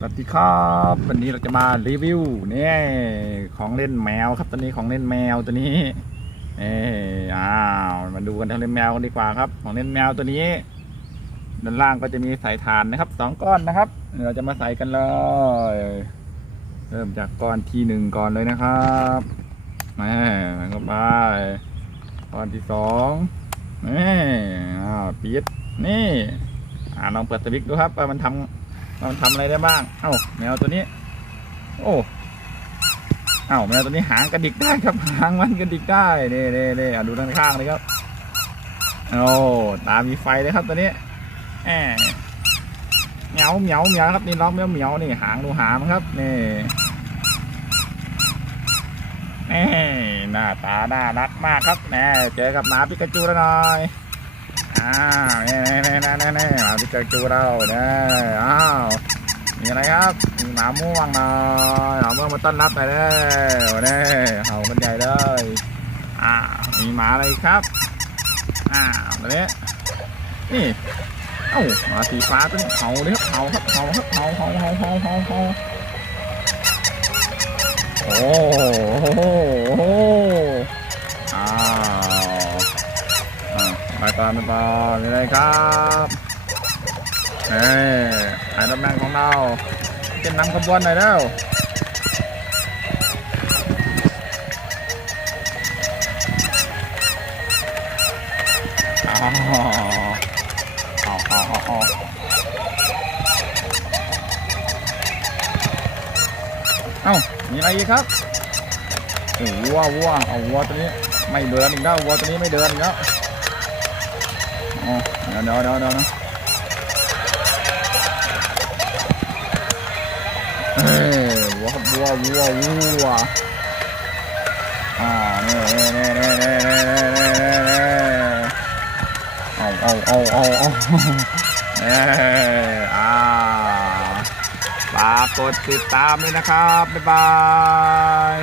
สวัสดีครับวันนี้เราจะมารีวิวเนี่ยของเล่นแมวครับตัวนี้ของเล่นแมวตัวนี้เอออ้าวมาดูกันทางเล่นแมวกันดีกว่าครับ ของเล่นแมวตัวนี้ ด้านล่างก็จะมีสายฐานนะครับสองก้อนนะครับ เราจะมาใส่กันเลยเริ่มจากก้อนที่หนึ่งก่อนเลยนะครับแม่ก็ไปก้อนที่สองนี่อ้าวปีดนี่อ่าลองเปิดสวิตช์ดูครับว่ามันทำ มันทำอะไรได้บ้าง เอ้าแมวตัวนี้ โอ้ เอ้าแมวตัวนี้หางกระดิกได้ครับหางมันกระดิกได้เน่เน่เน่ดูด้านข้างเลยครับ โอ้ตามีไฟเลยครับตัวนี้แอบเหมียวเหมียวเหมียวครับนี่ร้องเหมียวเหมียวนี่หางดูหางครับนี่แน่หน้าตาน่ารักมากครับแน่เจอกับหมาปิกาจูแล้วหน่อย อ้าวแน่แน่แน่แน่แน่หมาปิกาจูเราเนี่ยอ้าวมีอะไรครับมีหมาม่วงหน่อยหมาม่วงมาต้อนรับหน่อยเด้อเน่เห่ากันใหญ่เลยอ้าวมีหมาอะไรครับอ้าวตัวนี้นี่เอ้าหมาสีฟ้าตัวนี้เห่าเลยครับเห่าครับเห่าครับเห่าเห่าเห่าเห่าเห่าเห่าโอ้โห ไปต่อไปต่อมีอะไรครับเอ้ยไอ้ตำแหน่งของเราเป็นนำขบวนหน่อยแล้วอ๋อเอาเอาเอาเอาเอ้า มีอะไรอีกครับวัววัวเอาวัวตัวนี้ไม่เดินอีกแล้ววัวตัวนี้ไม่เดินอีกแล้ว อ๋อเดี๋ยวเดี๋ยวเดี๋ยวเดี๋ยวนะเอ้ยวัวครับวัววัววัวอ่านี่เนี่นี่นี่นี่นี่นี่นี่เอาเอาเอาเอาเอาเอออ่าฝากกดติดตามด้วยนะครับ บ๊ายบาย